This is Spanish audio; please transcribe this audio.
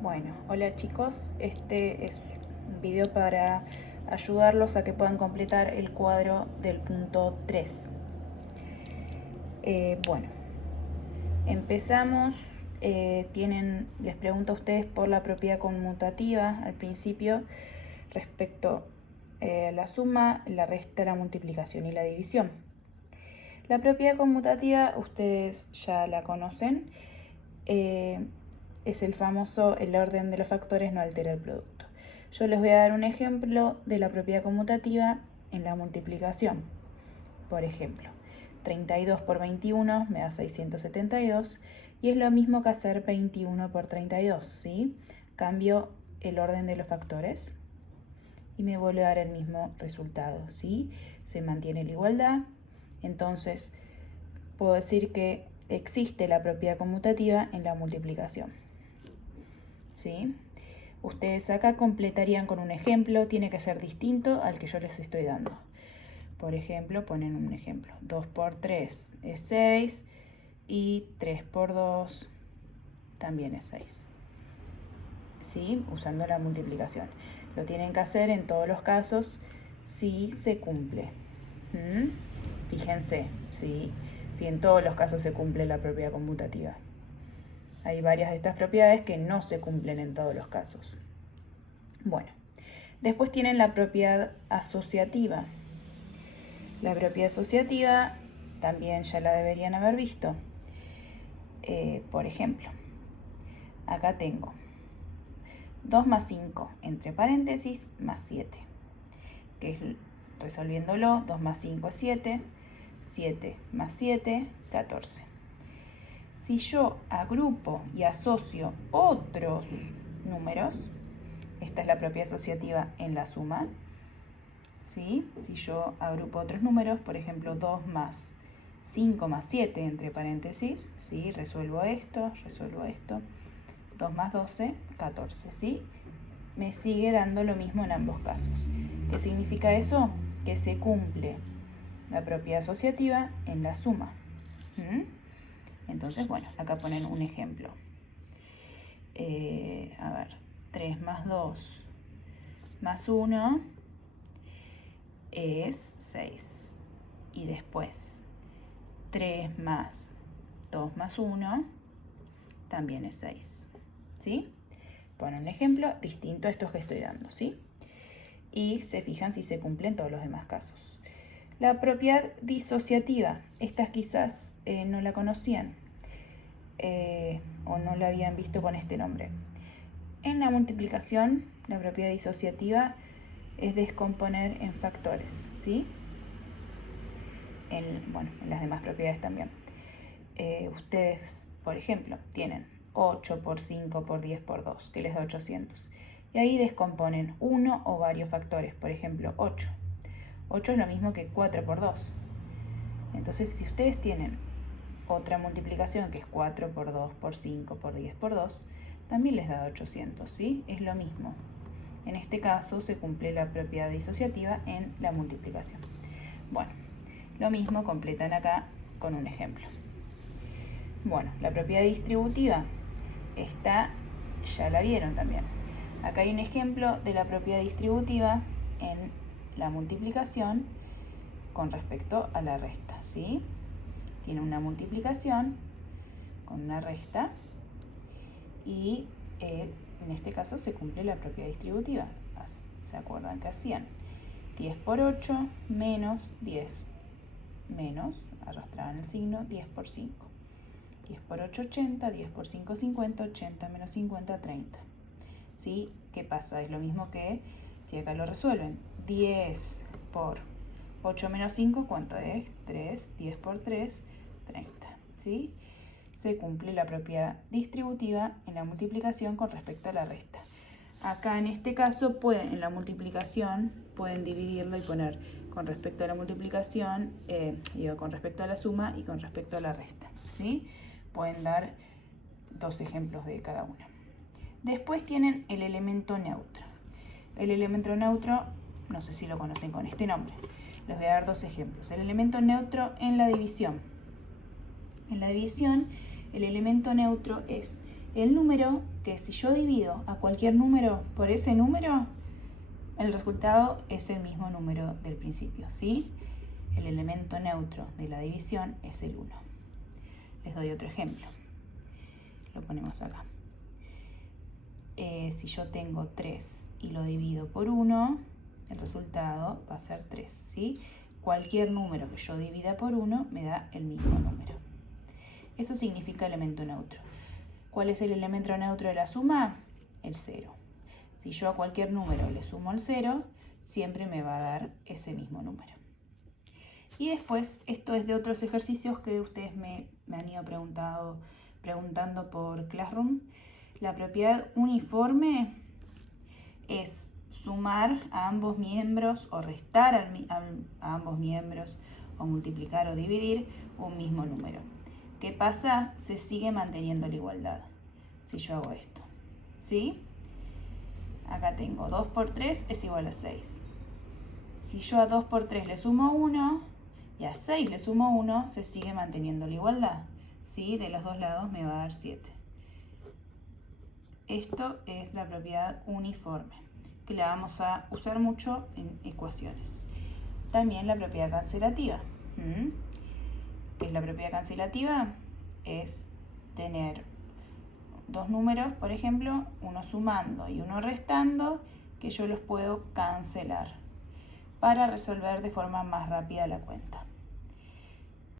Bueno, hola chicos, este es un video para ayudarlos a que puedan completar el cuadro del punto 3. Bueno, empezamos. Les pregunto a ustedes por la propiedad conmutativa al principio respecto a la suma, la resta, la multiplicación y la división. La propiedad conmutativa ustedes ya la conocen. Es el famoso: el orden de los factores no altera el producto. Yo les voy a dar un ejemplo de la propiedad conmutativa en la multiplicación. Por ejemplo, 32 por 21 me da 672 y es lo mismo que hacer 21 por 32, ¿sí? Cambio el orden de los factores y me vuelve a dar el mismo resultado, ¿sí? Se mantiene la igualdad, entonces puedo decir que existe la propiedad conmutativa en la multiplicación, ¿sí? Ustedes acá completarían con un ejemplo, tiene que ser distinto al que yo les estoy dando. Por ejemplo, ponen un ejemplo. 2 por 3 es 6 y 3 por 2 también es 6. ¿Sí? Usando la multiplicación. Lo tienen que hacer en todos los casos si se cumple. Fíjense, ¿sí? Si en todos los casos se cumple la propiedad conmutativa. Hay varias de estas propiedades que no se cumplen en todos los casos. Bueno, después tienen la propiedad asociativa. La propiedad asociativa también ya la deberían haber visto. Por ejemplo, acá tengo 2 más 5 entre paréntesis más 7, que es, resolviéndolo, 2 más 5 es 7, 7 más 7, 14. Si yo agrupo y asocio otros números, esta es la propiedad asociativa en la suma, ¿sí? Si yo agrupo otros números, por ejemplo 2 más 5 más 7 entre paréntesis, ¿sí? Resuelvo esto, 2 más 12, 14, ¿sí? Me sigue dando lo mismo en ambos casos. ¿Qué significa eso? Que se cumple la propiedad asociativa en la suma. Entonces, bueno, acá ponen un ejemplo. A ver, 3 más 2 más 1 es 6. Y después 3 más 2 más 1 también es 6. ¿Sí? Ponen un ejemplo distinto a estos que estoy dando, ¿sí? Y se fijan si se cumplen todos los demás casos. La propiedad disociativa, estas quizás no la conocían o no la habían visto con este nombre. En la multiplicación, la propiedad disociativa es descomponer en factores, ¿sí? En las demás propiedades también. Ustedes, por ejemplo, tienen 8 por 5 por 10 por 2, que les da 800. Y ahí descomponen uno o varios factores, por ejemplo, 8. 8 es lo mismo que 4 por 2. Entonces, si ustedes tienen otra multiplicación que es 4 por 2 por 5 por 10 por 2, también les da 800, ¿sí? Es lo mismo. En este caso se cumple la propiedad disociativa en la multiplicación. Bueno, lo mismo completan acá con un ejemplo. Bueno, la propiedad distributiva, esta ya la vieron también. Acá hay un ejemplo de la propiedad distributiva en la multiplicación con respecto a la resta, ¿sí? Tiene una multiplicación con una resta y en este caso se cumple la propiedad distributiva. ¿Se acuerdan que hacían? 10 por 8 menos 10 menos, arrastraban el signo, 10 por 5. 10 por 8, 80, 10 por 5, 50, 80 menos 50, 30. ¿Sí? ¿Qué pasa? Es lo mismo que si acá lo resuelven. 10 por 8 menos 5, ¿cuánto es? 3, 10 por 3, 30. ¿Sí? Se cumple la propiedad distributiva en la multiplicación con respecto a la resta. Acá en este caso, en la multiplicación, pueden dividirlo y poner con respecto a la multiplicación, con respecto a la suma y con respecto a la resta, ¿sí? Pueden dar dos ejemplos de cada una. Después tienen el elemento neutro. El elemento neutro, no sé si lo conocen con este nombre. Les voy a dar dos ejemplos. El elemento neutro en la división. En la división, el elemento neutro es El número que si yo divido a cualquier número por ese número, el resultado es el mismo número del principio, ¿sí? El elemento neutro de la división es el 1. Les doy otro ejemplo. Lo ponemos acá. Si yo tengo 3 y lo divido por 1, el resultado va a ser 3, ¿sí? Cualquier número que yo divida por 1 me da el mismo número. Eso significa elemento neutro. ¿Cuál es el elemento neutro de la suma? El 0. Si yo a cualquier número le sumo el 0, siempre me va a dar ese mismo número. Y después, esto es de otros ejercicios que ustedes me han ido preguntando por Classroom. La propiedad uniforme es sumar a ambos miembros o restar a ambos miembros o multiplicar o dividir un mismo número. ¿Qué pasa? Se sigue manteniendo la igualdad si yo hago esto, ¿sí? Acá tengo 2 por 3 es igual a 6. Si yo a 2 por 3 le sumo 1 y a 6 le sumo 1, se sigue manteniendo la igualdad, ¿sí? De los dos lados me va a dar 7. Esto es la propiedad uniforme, que la vamos a usar mucho en ecuaciones. También la propiedad cancelativa. ¿Qué es la propiedad cancelativa? Es tener dos números, por ejemplo, uno sumando y uno restando, que yo los puedo cancelar para resolver de forma más rápida la cuenta.